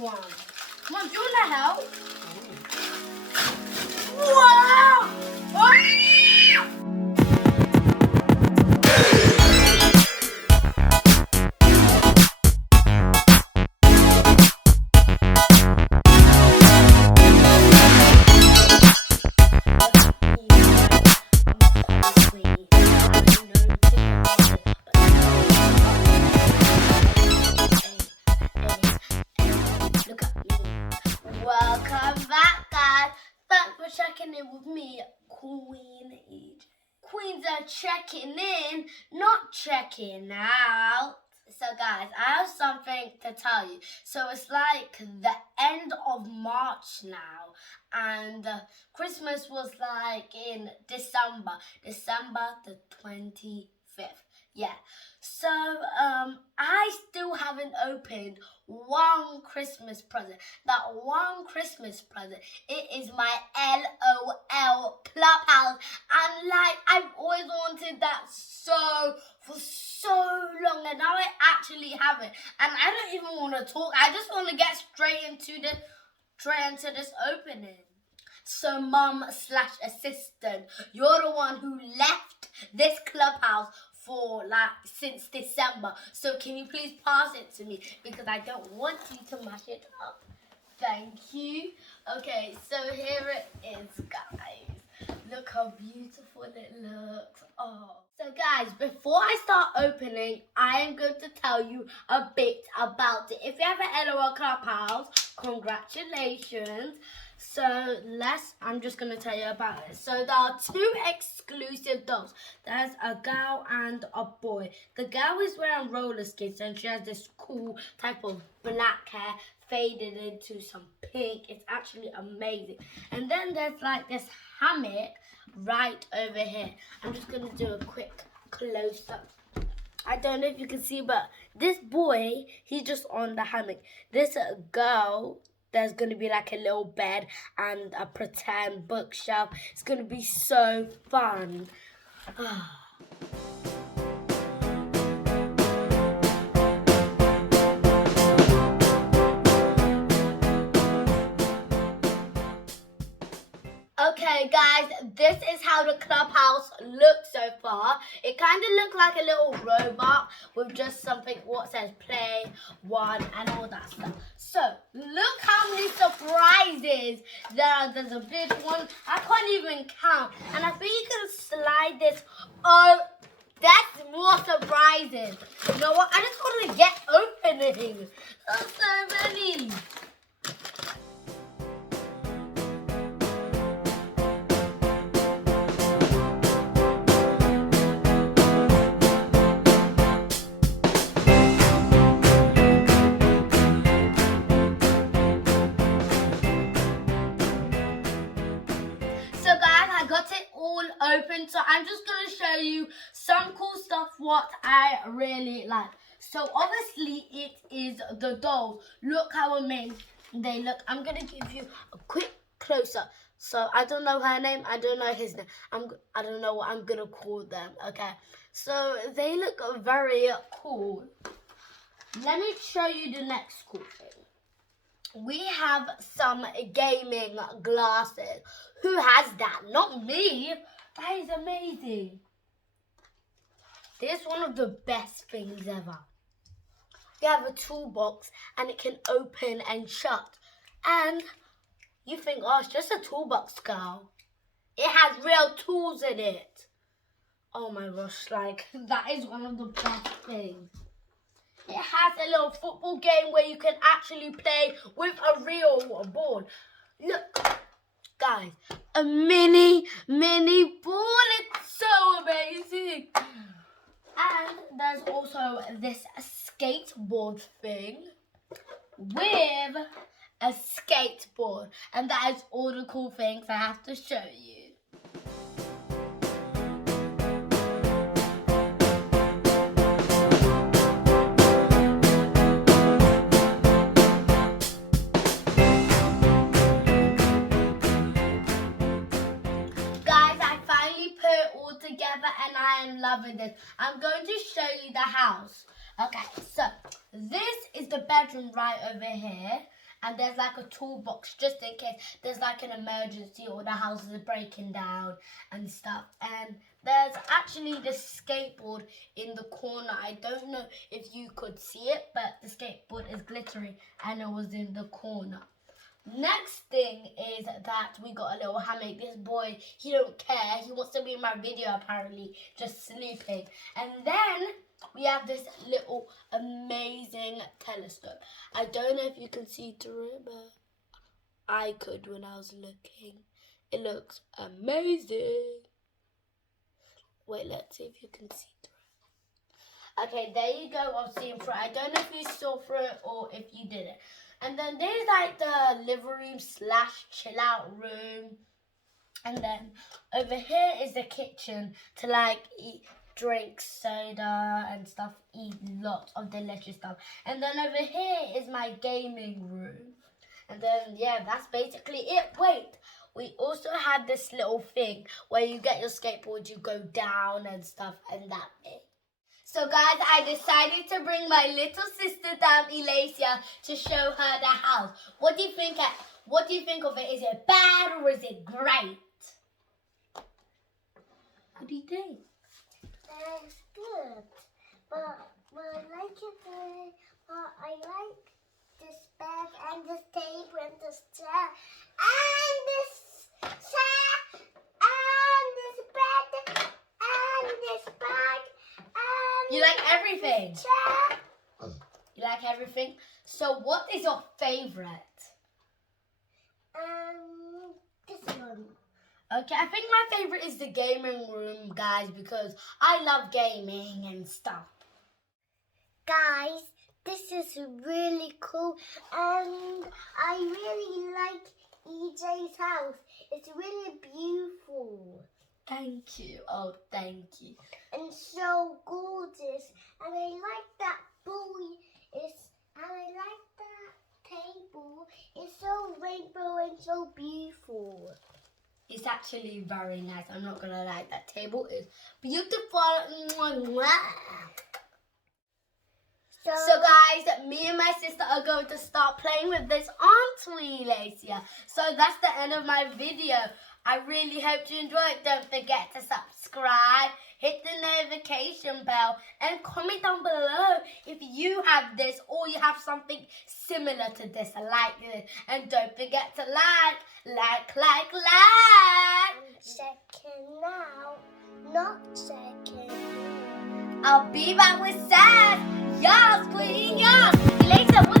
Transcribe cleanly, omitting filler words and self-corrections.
one. Come on, do you want to help? Wow! Welcome back, guys. Thanks for checking in with me, Queen EJ. Queens are checking in, not checking out. So, guys, I have something to tell you. So, it's like the end of March now, and Christmas was like in December the 25th. Yeah. So, I still haven't opened one Christmas present. That one Christmas present, it is my LOL Clubhouse. And like, I've always wanted that for so long, and now I actually have it. And I don't even want to talk. I just want to get straight into this opening. So, mum/assistant, you're the one who left this clubhouse for like since December. So can you please pass it to me, because I don't want you to mash it up. Thank you. Okay, so here it is, guys. Look how beautiful it looks. Oh. So guys, before I start opening, I am going to tell you a bit about it. If you have an LOL Clubhouse, congratulations. So I'm just going to tell you about it. So there are two exclusive dolls. There's a girl and a boy. The girl is wearing roller skates and she has this cool type of black hair faded into some pink. It's actually amazing. And then there's like this hammock right over here. I'm just going to do a quick close-up. I don't know if you can see, but this boy, he's just on the hammock. This girl, there's going to be like a little bed and a pretend bookshelf. It's going to be so fun. Okay, guys, this is how the clubhouse looks so far. It kind of looks like a little robot with just something what says play, one, and all that stuff. So, look how many surprises there are. There's a big one. I can't even count. And I think you can slide this. Oh, that's more surprises. You know what? I just want to get opening. There's so many. Open, so I'm just going to show you some cool stuff what I really like. So obviously it is the dolls. Look how amazing they look. I'm going to give you a quick close-up. So I don't know her name, I don't know his name, I don't know what I'm going to call them, okay? So they look very cool. Let me show you the next cool thing. We have some gaming glasses. Who has that? Not me. That is amazing. This is one of the best things ever. You have a toolbox and it can open and shut. And you think, oh, it's just a toolbox, girl. It has real tools in it. Oh my gosh, like, that is one of the best things. It has a little football game where you can actually play with a real ball. Look, guys, a mini ball. It's so amazing. And there's also this skateboard thing with a skateboard. And that is all the cool things I have to show you. And I am loving this. I'm going to show you the house. Okay, so this is the bedroom right over here. and there's like a toolbox just in case there's like an emergency or the house is breaking down and stuff. And there's actually this skateboard in the corner. I don't know if you could see it, but the skateboard is glittery and it was in the corner. Next thing is that we got a little hammock. This boy, he don't care. He wants to be in my video apparently, just sleeping. And then we have this little amazing telescope. I don't know if you can see through it, but I could when I was looking. It looks amazing. Wait, let's see if you can see through it. Okay, there you go. I'm seeing through it. I don't know if you saw through it or if you didn't. And then there's like the living room / chill out room. And then over here is the kitchen to like eat, drink soda and stuff, eat lots of delicious stuff. And then over here is my gaming room. And then, yeah, that's basically it. Wait, we also had this little thing where you get your skateboard, you go down and stuff, and that bit. So guys, I decided to bring my little sister down, Elacia, to show her the house. What do you think? What do you think of it? Is it bad or is it great? What do you think? It's good, but I like it. I like this bed and this table and this chair and this chair and this bed and this bag. You like everything? Chair. You like everything? So what is your favorite? This one. Okay, I think my favorite is the gaming room, guys, because I love gaming and stuff. Guys, this is really cool and I really like EJ's house. It's really beautiful. Thank you. Oh, thank you. And so gorgeous. And I like that boy. And I like that table. It's so rainbow and so beautiful. It's actually very nice. I'm not going to lie. That table is beautiful. So guys, me and my sister are going to start playing with this, aren't we, Elacia? So that's the end of my video. I really hope you enjoyed. Don't forget to subscribe, hit the notification bell, and comment down below if you have this or you have something similar to this, like this. And don't forget to like. Second now, not second. I'll be back with Sad. Y'all, clean y'all. Later.